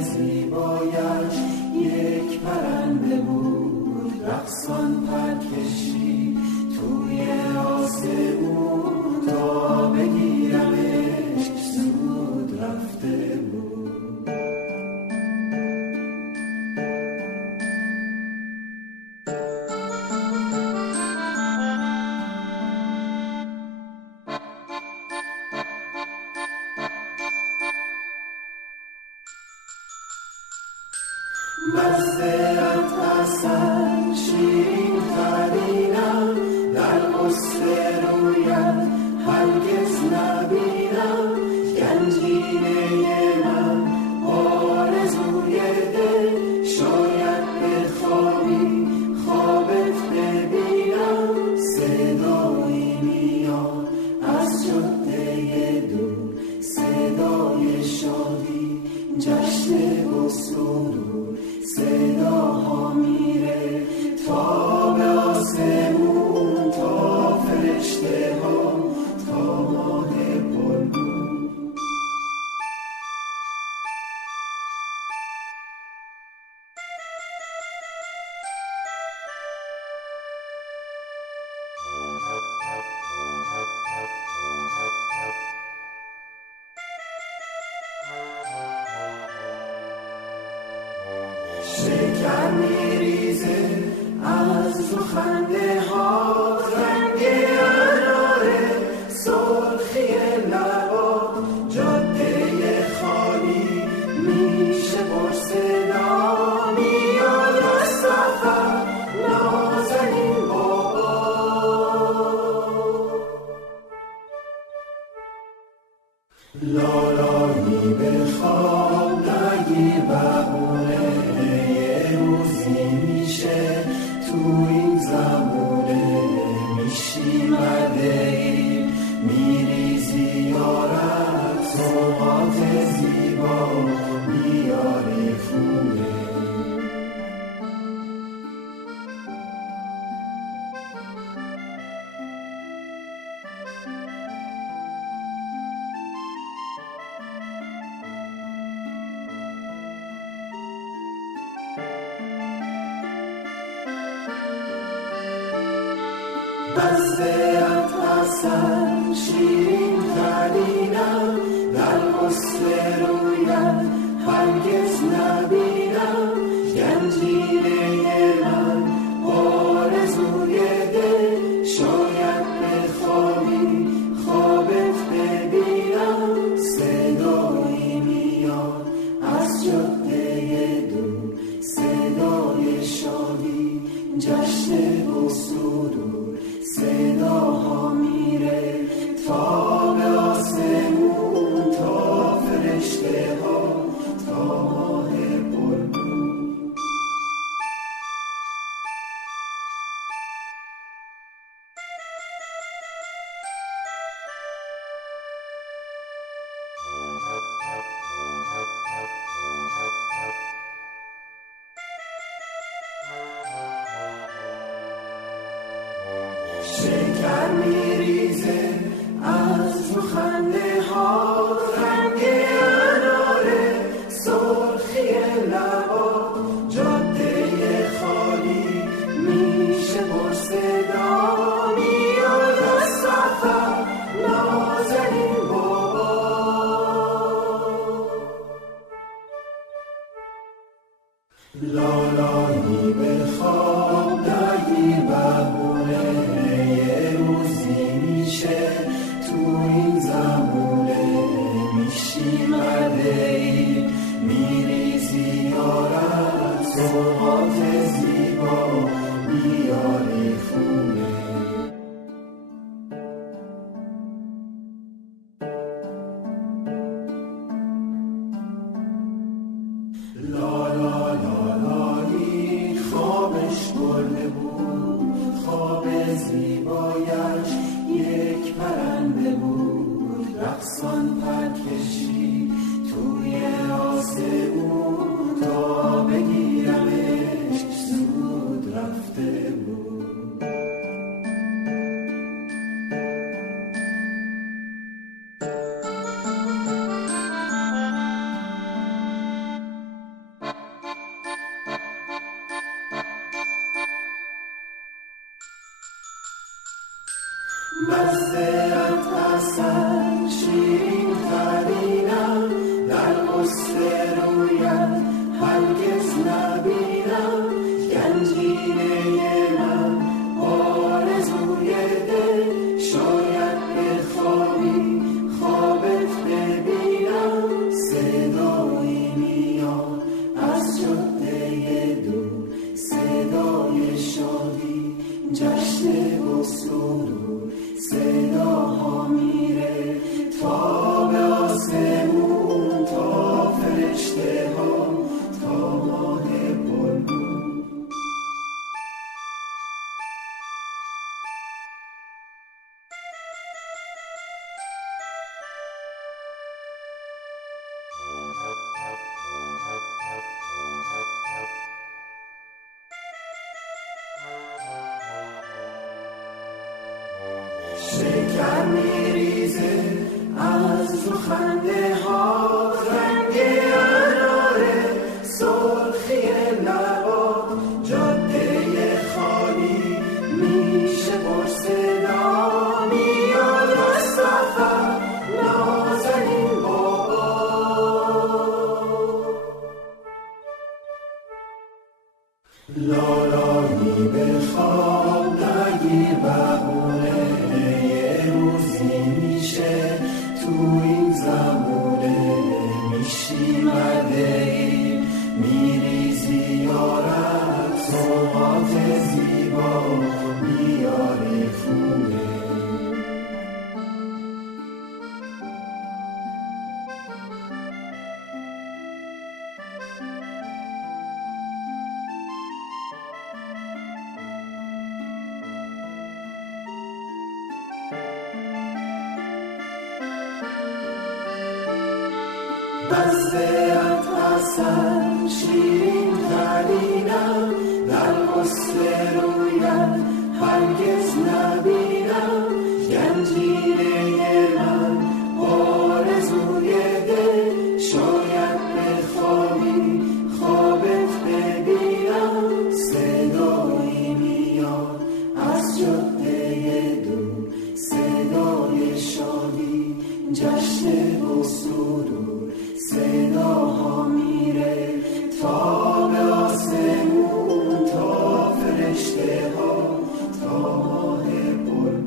زیبایش یک پرنده بود، رقصان پر کشید توی آسمون، تا بگیرمش زود رفته بود. مزه‌ات اصل شیرین ترینم، در قصد رویت هرگز نبینم. گنجینه من آرزوی دل، شاید بخوابی خوابت ببینم. صدایی میاد از جاده دور، صدای شادی، جشن و سرور. صداها میره تا به آسمون، تا فرشته ها، تا ماه پرنور. شکر میریزه از تو خنده ها، رنگ اناره، سرخی لبا. جاده خالی میشه پر صدا، میاد از سفر نازنین بابا. لالایی بخواب نگیر بهونه، میشه تو این زمونه. میشی مدهی میریزی یارت، سوقات زیبا میاری خونه. مزه‌ات اصل شیرین ترینم، در قصد رویت هرگز نبینم. گنجینه من آرزوی دل، شاید بخوابی خوابت ببینم. صدایی میاد از جاده دور، صدای شادی، جشن و سرور. صداها میره تا به آسمون، تا فرشته ها، تا ماه پرنور. شکر میریزه از تو خنده ها، رنگ اناره، سرخی لبا. جاده خالی میشه پر صدا، میاد از سفر نازنین بابا. لالایی بخواب نگیر بهونه، تو این زمونه. میشی مدهی میریزی یارت، سوقات زیبا میاری خونه. لالایی خوابش برده بود، خواب زیبایش یک پرنده بود، رقصان پر کشید توی آسمون، تا بگیرمش زود رفته بود. مزه‌ات اصل شیرین ترینم، در قصد رویت هرگز نبینم. گنجینه من آرزوی دل، شاید بخوابی خوابت ببینم. صدایی میاد از جاده دور، صدای شادی، جشن و سرور. صداها میره تا به آسمون، تا فرشته ها، تا ماه پرنور. شکر میریزه از رو خنده ها، رنگ اناره، سرخی لبات. جاده خالی میشه پر صدا، میاد از سفر نازنین بابا. لالایی به خواب نگیر بهونه، یه روزی میشه تو این زمونه. میشی مدهی میریزی یارم، سوغات زیبا میاری خونه. مزه‌ات اصل شیرین ترینم، در قصد رویت هرگز نبینم. گنجینه من آرزوی دل، شاید بخوابی خوابت ببینم. صدایی میاد از جاده دور، صدای شادی، جشن و سرور. صداها میره تا به آسمون، تا فرشته ها، تا ماه پرنور.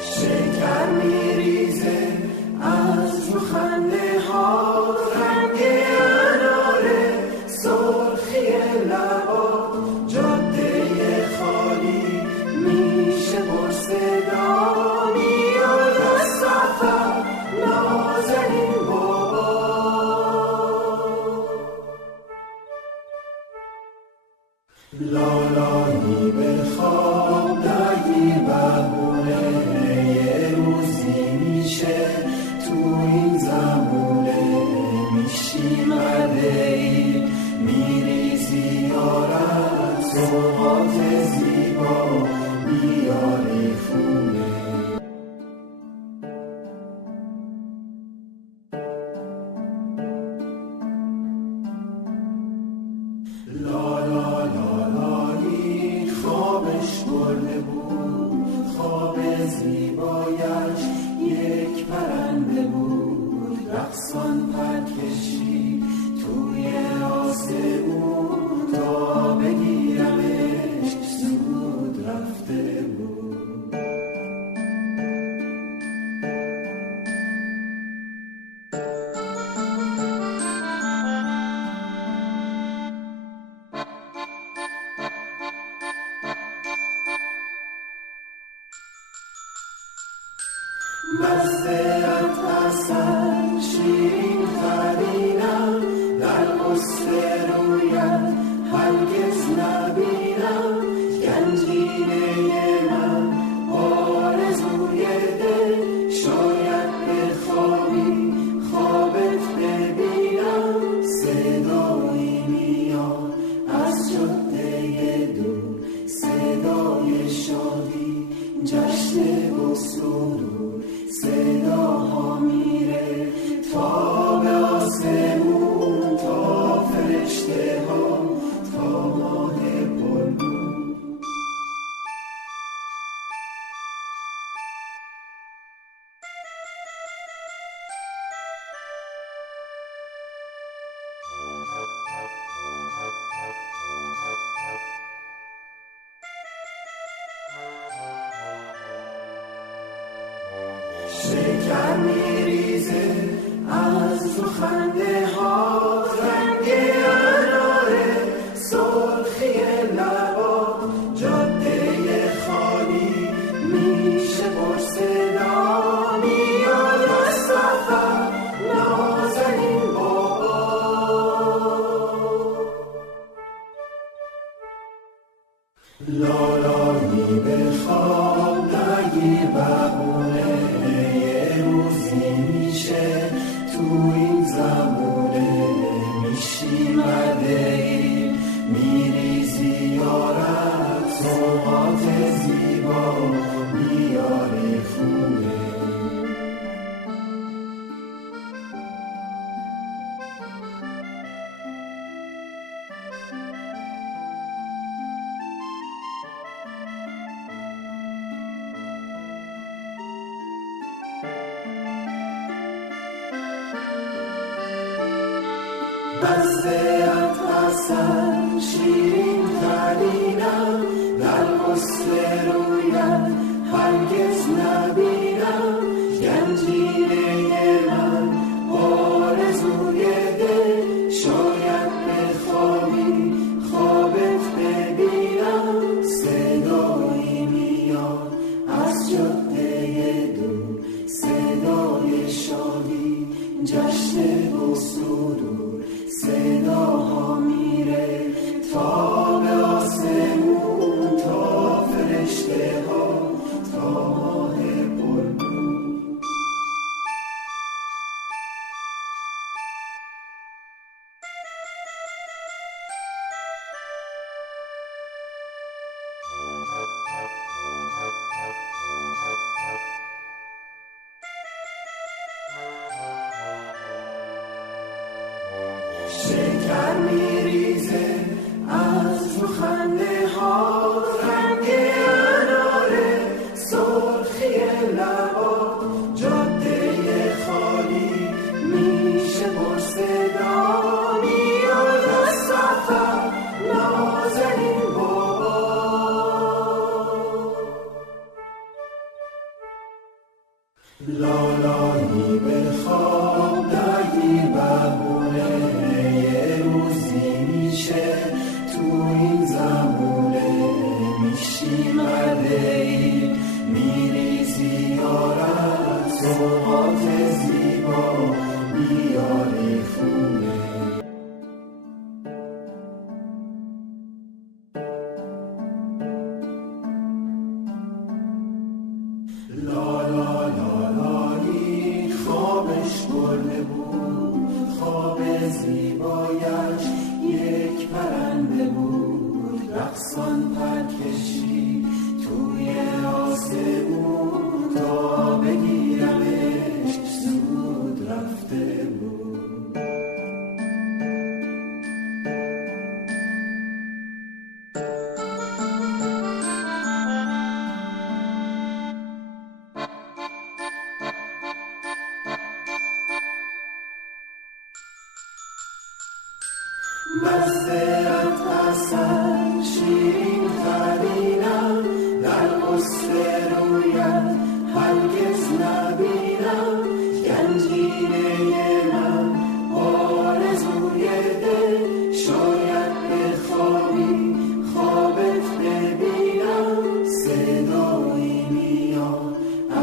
شکر میریزه از رو خنده ها، رنگ اناره، سرخی لبات. جاده خالی میشه پر صدا، میاد از سفر نازنین بابا. لالایی به خواب نگیر بهونه، یه روزی میشه تو این زمونه. میشی مدهی میریزی یارم، سوغات زیبا میاری خونه. لا لا لا لایی خوابش برده بود، خواب زیبایش یک پرنده بود. رقصان پر کشید توی آسمون، تا بگیرمش زود رفته بود. مزه‌ات اصل شیرین شکر میریزه از تو خنده ها، رنگ اناره سرخی لبا، جاده خالی میشه پر صدا، میاد از سفر نازنین بابا. لالایی به خواب نگیر بهونه، میشه تو این زمونه میشی مدهی، میریزی یارت سوغات زیبا، میاری خونه. بزده‌ات اصل شیرین ترینم، در غسل رویت هرگز نبینم، گنجینه من آرزوی دل، شاید بخوابی خوابت ببینم، صدایی میاد از جاده دور، صدای شادی جشن و سرور، صداها میره تا به آسمون، تا فرشته ها، تا ماه پرنور. شکر میریزه از تو خنده ها، رنگ اناره سرخی لبا، جاده خالی میشه پر صدا، میاد از سفر نازنین بابا. لالایی به خواب نگیر بهونه، تو این زمونه میشی مدهی، میریزی یارت سوغات زیبا، میاری خونه. لا لا لا لایی خوابش برده بود، خواب زیبایش یک پرنده بود، رقصان پر کشید توی آسمون، تا بگیرمش زود رفته بود. بزده‌ات اصل شیرین ترینم، در غسل رویت هرگز نبینم، گنجینه من آرزوی دل، شاید بخوابی خوابت ببینم، صدایی میاد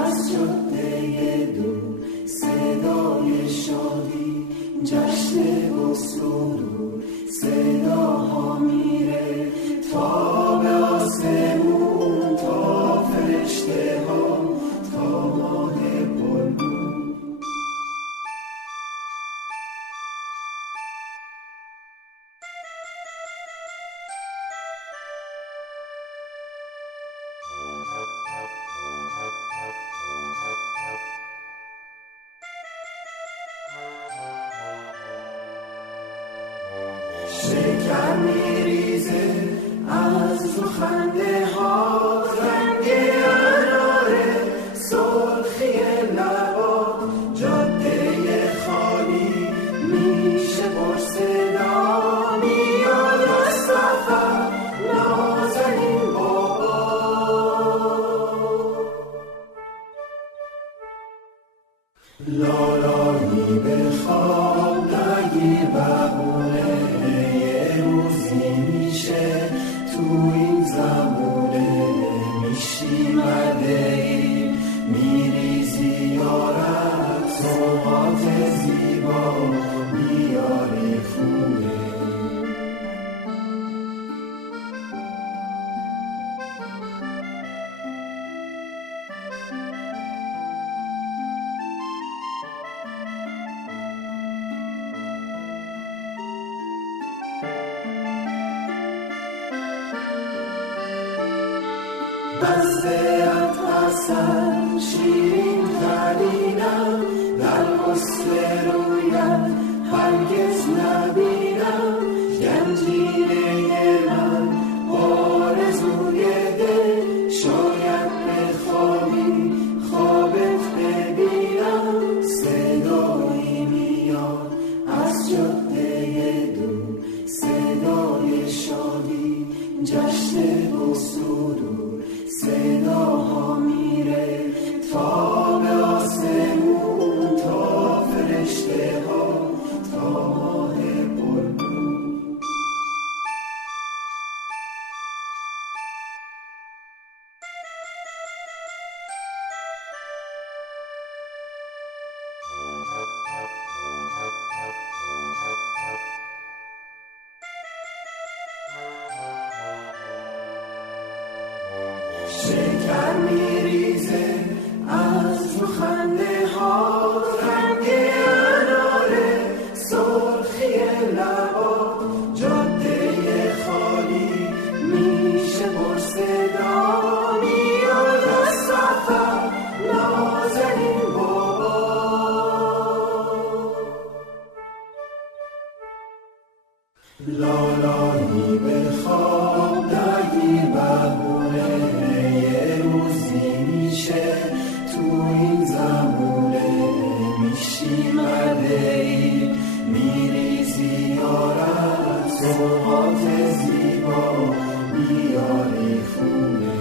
از جاده دور، صدای شادی جشن و سرور، صداها میره تا به آسمون، تا فرشته ها، تا ماه پرنور. شکر میریزه از تو خنده ها، رنگ اناره سرخی لبا، جاده خالی میشه پر صدا، لالایی به خواب نگیر بهونه، یه روزی میشه تو این زمونه میشی مدهی میریزی یارت سوقات زیبا میاری خونه. بزه‌ات اصل شیرین ترینم، در غسل رویت هرگز نبینم، گنجینه من آرزوی دل، شاید بخوابی خوابت ببینم، صدایی میاد از جاده دور، صدای شادی جشن و سرور، صداها میره تا به آسمون، تا فرشته ها تا ماه پرنور. شکر میریزه از تو خنده ها، رنگ اناره سرخی لبا، جاده خالی میشه پر صدا، میاد از سفر نازنین بابا. لالایی به خواب نگیر بهونه، میشه تو این زمونه میشی مدهی میریزی یارت سوقات زیبا میاری خونه.